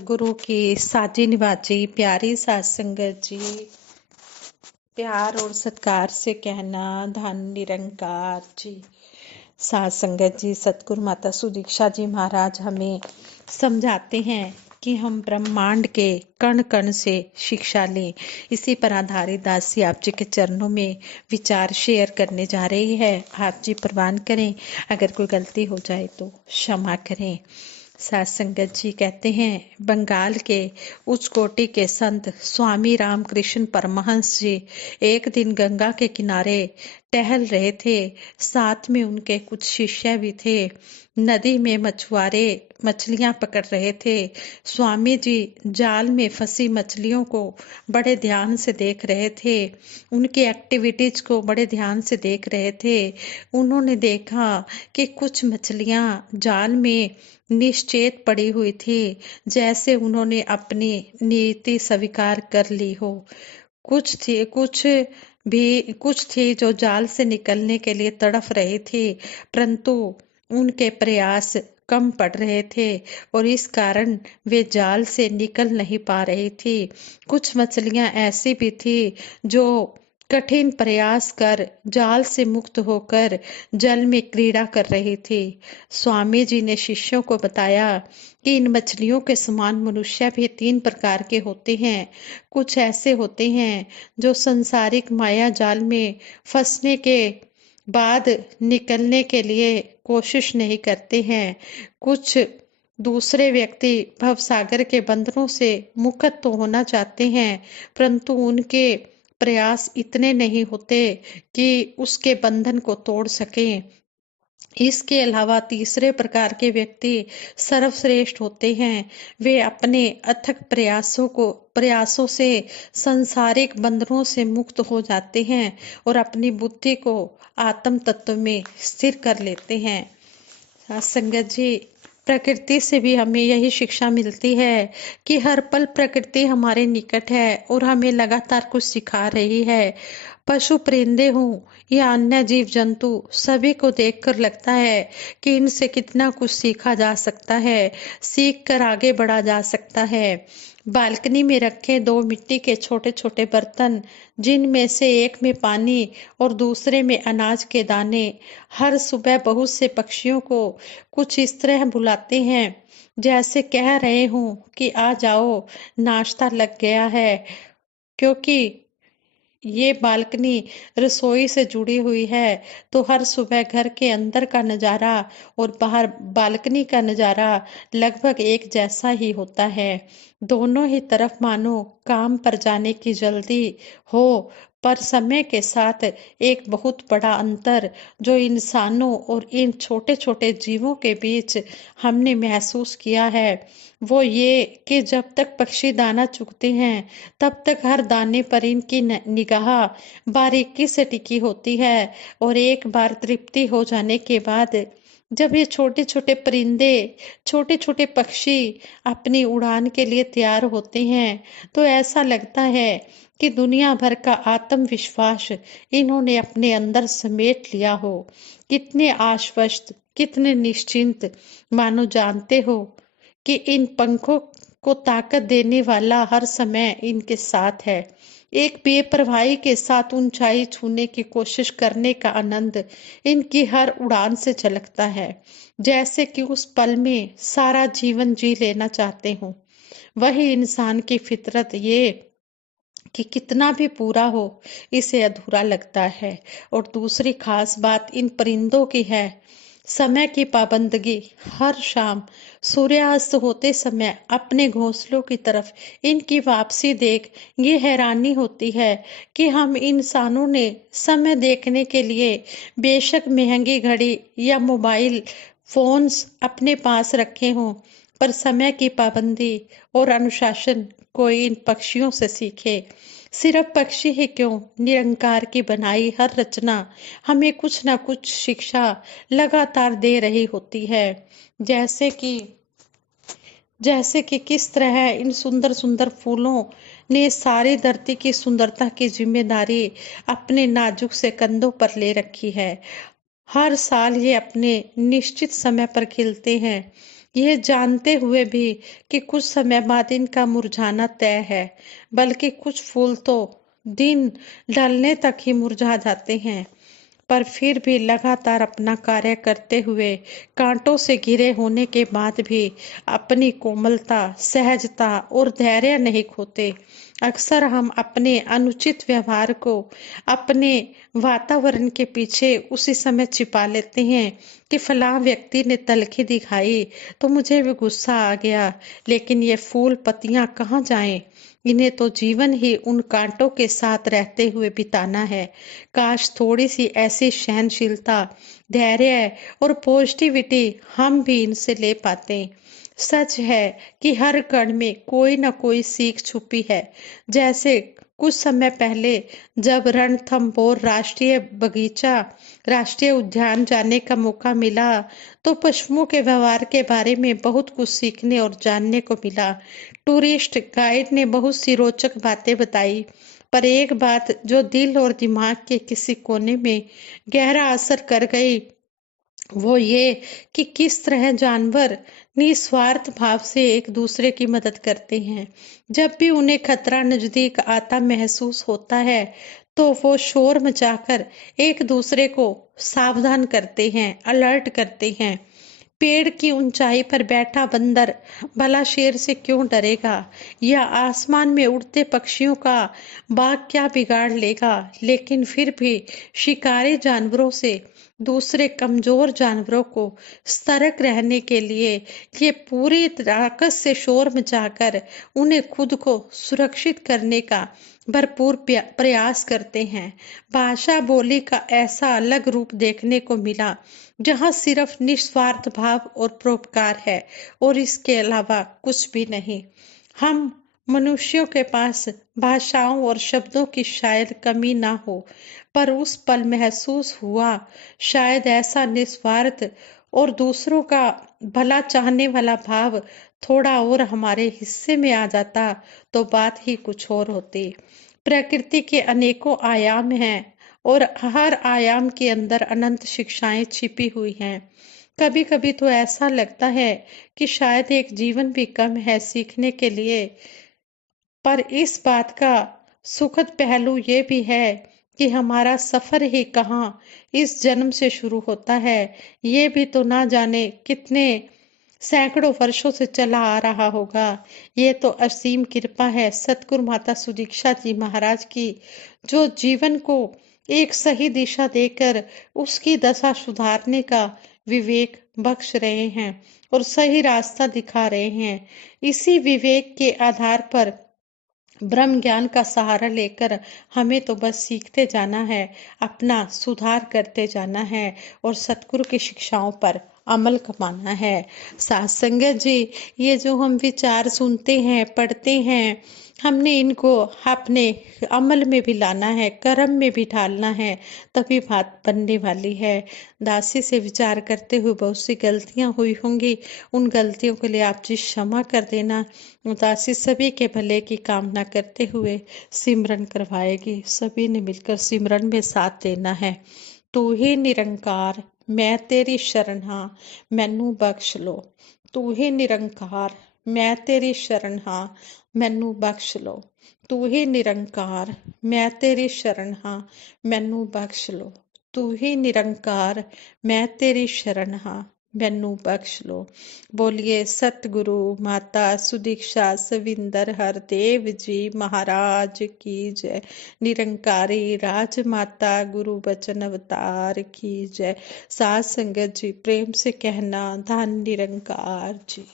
गुरु की साजी निभाजी प्यारी सात संगत जी, प्यार और सत्कार से कहना धन निरंकार जी। सात संगत जी, सतगुरु माता सुदीक्षा जी महाराज हमें समझाते हैं कि हम ब्रह्मांड के कण कण से शिक्षा लें। इसी पर आधारित दासी आप जी के चरणों में विचार शेयर करने जा रही है। आप जी प्रवान करें, अगर कोई गलती हो जाए तो क्षमा करें। सात संगत जी कहते हैं, बंगाल के उच्च कोटि के संत स्वामी रामकृष्ण परमहंस जी एक दिन गंगा के किनारे टहल रहे थे। साथ में उनके कुछ शिष्य भी थे। नदी में मछुआरे मछलियां पकड़ रहे थे। स्वामी जी जाल में फंसी मछलियों को बड़े ध्यान से देख रहे थे। उनकी एक्टिविटीज को बड़े ध्यान से देख रहे थे। उन्होंने देखा कि कुछ मछलियां जाल में निश्चेत पड़ी हुई थी, जैसे उन्होंने अपनी नीति स्वीकार कर ली हो। कुछ थी जो जाल से निकलने के लिए तड़फ रही थी, परंतु उनके प्रयास कम पड़ रहे थे और इस कारण वे जाल से निकल नहीं पा रही थी। कुछ मछलियां ऐसी भी थी जो कठिन प्रयास कर जाल से मुक्त होकर जल में क्रीड़ा कर रही थी। स्वामी जी ने शिष्यों को बताया कि इन मछलियों के समान मनुष्य भी तीन प्रकार के होते हैं। कुछ ऐसे होते हैं जो संसारिक माया जाल में फंसने के बाद निकलने के लिए कोशिश नहीं करते हैं। कुछ दूसरे व्यक्ति भवसागर के बंधनों से मुक्त तो होना चाहते हैं, परंतु उनके प्रयास इतने नहीं होते कि उसके बंधन को तोड़ सकें। इसके अलावा तीसरे प्रकार के व्यक्ति सर्वश्रेष्ठ होते हैं। वे अपने अथक प्रयासों से सांसारिक बंधनों से मुक्त हो जाते हैं और अपनी बुद्धि को आत्म तत्व में स्थिर कर लेते हैं। संगत जी, प्रकृति से भी हमें यही शिक्षा मिलती है कि हर पल प्रकृति हमारे निकट है और हमें लगातार कुछ सिखा रही है। पशु परिंदे हों या अन्य जीव जंतु, सभी को देखकर लगता है कि इनसे कितना कुछ सीखा जा सकता है, सीख कर आगे बढ़ा जा सकता है। बालकनी में रखे दो मिट्टी के छोटे छोटे बर्तन, जिनमें से एक में पानी और दूसरे में अनाज के दाने, हर सुबह बहुत से पक्षियों को कुछ इस तरह बुलाते हैं जैसे कह रहे हों कि आ जाओ, नाश्ता लग गया है। क्योंकि ये बालकनी रसोई से जुड़ी हुई है, तो हर सुबह घर के अंदर का नजारा और बाहर बालकनी का नजारा लगभग एक जैसा ही होता है। दोनों ही तरफ मानो काम पर जाने की जल्दी हो, पर समय के साथ एक बहुत बड़ा अंतर जो इंसानों और इन छोटे छोटे जीवों के बीच हमने महसूस किया है, वो ये कि जब तक पक्षी दाना चुगते हैं, तब तक हर दाने पर इनकी निगाह बारीकी से टिकी होती है और एक बार तृप्ति हो जाने के बाद जब ये छोटे छोटे परिंदे, छोटे छोटे पक्षी अपनी उड़ान के लिए तैयार होते हैं, तो ऐसा लगता है कि दुनिया भर का आत्मविश्वास इन्होंने अपने अंदर समेट लिया हो। कितने आश्वस्त, कितने निश्चिंत, मानो जानते हो कि इन पंखों को ताकत देने वाला हर समय इनके साथ है। एक बेपरवाही के साथ ऊंचाई छूने की कोशिश करने का आनंद इनकी हर उड़ान से झलकता है, जैसे कि उस पल में सारा जीवन जी लेना चाहते हो। वही इंसान की फितरत ये कि कितना भी पूरा हो, इसे अधूरा लगता है। और दूसरी खास बात इन परिंदों की है समय की पाबंदगी। हर शाम सूर्यास्त होते समय अपने घोंसलों की तरफ इनकी वापसी देख ये हैरानी होती है कि हम इंसानों ने समय देखने के लिए बेशक महंगी घड़ी या मोबाइल फोन्स अपने पास रखे हों, पर समय की पाबंदी और अनुशासन कोई इन पक्षियों से सीखे। सिर्फ पक्षी ही क्यों, निरंकार की बनाई हर रचना हमें कुछ ना कुछ शिक्षा लगातार दे रही होती है। जैसे कि किस तरह इन सुंदर सुंदर फूलों ने सारी धरती की सुंदरता की जिम्मेदारी अपने नाजुक से कंधों पर ले रखी है। हर साल ये अपने निश्चित समय पर खिलते हैं, ये जानते हुए भी कि कुछ समय बाद इनका मुरझाना तय है, बल्कि कुछ फूल तो दिन ढलने तक ही मुरझा जाते हैं, पर फिर भी लगातार अपना कार्य करते हुए कांटों से घिरे होने के बाद भी अपनी कोमलता, सहजता और धैर्य नहीं खोते। अक्सर हम अपने अनुचित व्यवहार को अपने वातावरण के पीछे उसी समय छिपा लेते हैं कि फलां व्यक्ति ने तलखी दिखाई तो मुझे भी गुस्सा आ गया, लेकिन ये फूल पत्तियां कहाँ जाएं? इन्हें तो जीवन ही उन कांटों के साथ रहते हुए बिताना है। काश थोड़ी सी ऐसी सहनशीलता, धैर्य और पॉजिटिविटी हम भी इनसे ले पाते। सच है कि हर कण में कोई न कोई सीख छुपी है। जैसे कुछ समय पहले जब रणथंभौर राष्ट्रीय उद्यान जाने का मौका मिला, तो पशुओं के व्यवहार के बारे में बहुत कुछ सीखने और जानने को मिला। टूरिस्ट गाइड ने बहुत सी रोचक बातें बताई, पर एक बात जो दिल और दिमाग के किसी कोने में गहरा असर कर गई, वो ये कि किस तरह जानवर निस्वार्थ भाव से एक दूसरे की मदद करते हैं। जब भी उन्हें खतरा नजदीक आता महसूस होता है, तो वो शोर मचाकर एक दूसरे को सावधान करते हैं, अलर्ट करते हैं। पेड़ की ऊंचाई पर बैठा बंदर भला शेर से क्यों डरेगा, या आसमान में उड़ते पक्षियों का बाग क्या बिगाड़ लेगा, लेकिन फिर भी शिकारी जानवरों से दूसरे कमजोर जानवरों को सतर्क रहने के लिए ये पूरी ताकत से शोर मचाकर उन्हें खुद को सुरक्षित करने का भरपूर प्रयास करते हैं। भाषा बोली का ऐसा अलग रूप देखने को मिला, जहाँ सिर्फ निस्वार्थ भाव और परोपकार है और इसके अलावा कुछ भी नहीं। हम मनुष्यों के पास भाषाओं और शब्दों की शायद कमी ना हो, पर उस पल महसूस हुआ शायद ऐसा निस्वार्थ और दूसरों का भला चाहने वाला भाव थोड़ा और हमारे हिस्से में आ जाता तो बात ही कुछ और होती। प्रकृति के अनेकों आयाम हैं और हर आयाम के अंदर अनंत शिक्षाएं छिपी हुई हैं। कभी कभी तो ऐसा लगता है कि शायद एक जीवन भी कम है सीखने के लिए, पर इस बात का सुखद पहलू ये भी है कि हमारा सफर ही कहाँ इस जन्म से शुरू होता है, ये भी तो ना जाने कितने सैकड़ों वर्षों से चला आ रहा होगा। ये तो असीम कृपा है सतगुरु माता सुदीक्षा जी महाराज की, जो जीवन को एक सही दिशा देकर उसकी दशा सुधारने का विवेक बख्श रहे हैं और सही रास्ता दिखा रहे हैं। इसी विवेक के आधार पर ब्रह्म ज्ञान का सहारा लेकर हमें तो बस सीखते जाना है, अपना सुधार करते जाना है और सतगुरु की शिक्षाओं पर अमल कमाना है। साथ संगत जी, ये जो हम विचार सुनते हैं, पढ़ते हैं, हमने इनको अपने अमल में भी लाना है, कर्म में भी ढालना है, तभी बात बनने वाली है। दासी से विचार करते हुए बहुत सी गलतियां हुई होंगी, उन गलतियों के लिए आप जी क्षमा कर देना। दासी सभी के भले की कामना करते हुए सिमरन करवाएगी। सभी ने मिलकर सिमरन में साथ देना है। तू ही निरंकार मैं तेरी शरण हाँ, मैनू बख्श लो। तू ही निरंकार मैं तेरी शरण हाँ, मैनू बख्श लो। तू ही निरंकार मैं तेरी शरण हाँ, मैनू बख्श लो। तू ही निरंकार मैं तेरी शरण हाँ, मैनू बख्श लो। बोलिए सतगुरु माता सुदीक्षा सविंदर हरदेव जी महाराज की जय। निरंकारी राजमाता गुरु बचन अवतार की जय। साथ संगत जी प्रेम से कहना धन निरंकार जी।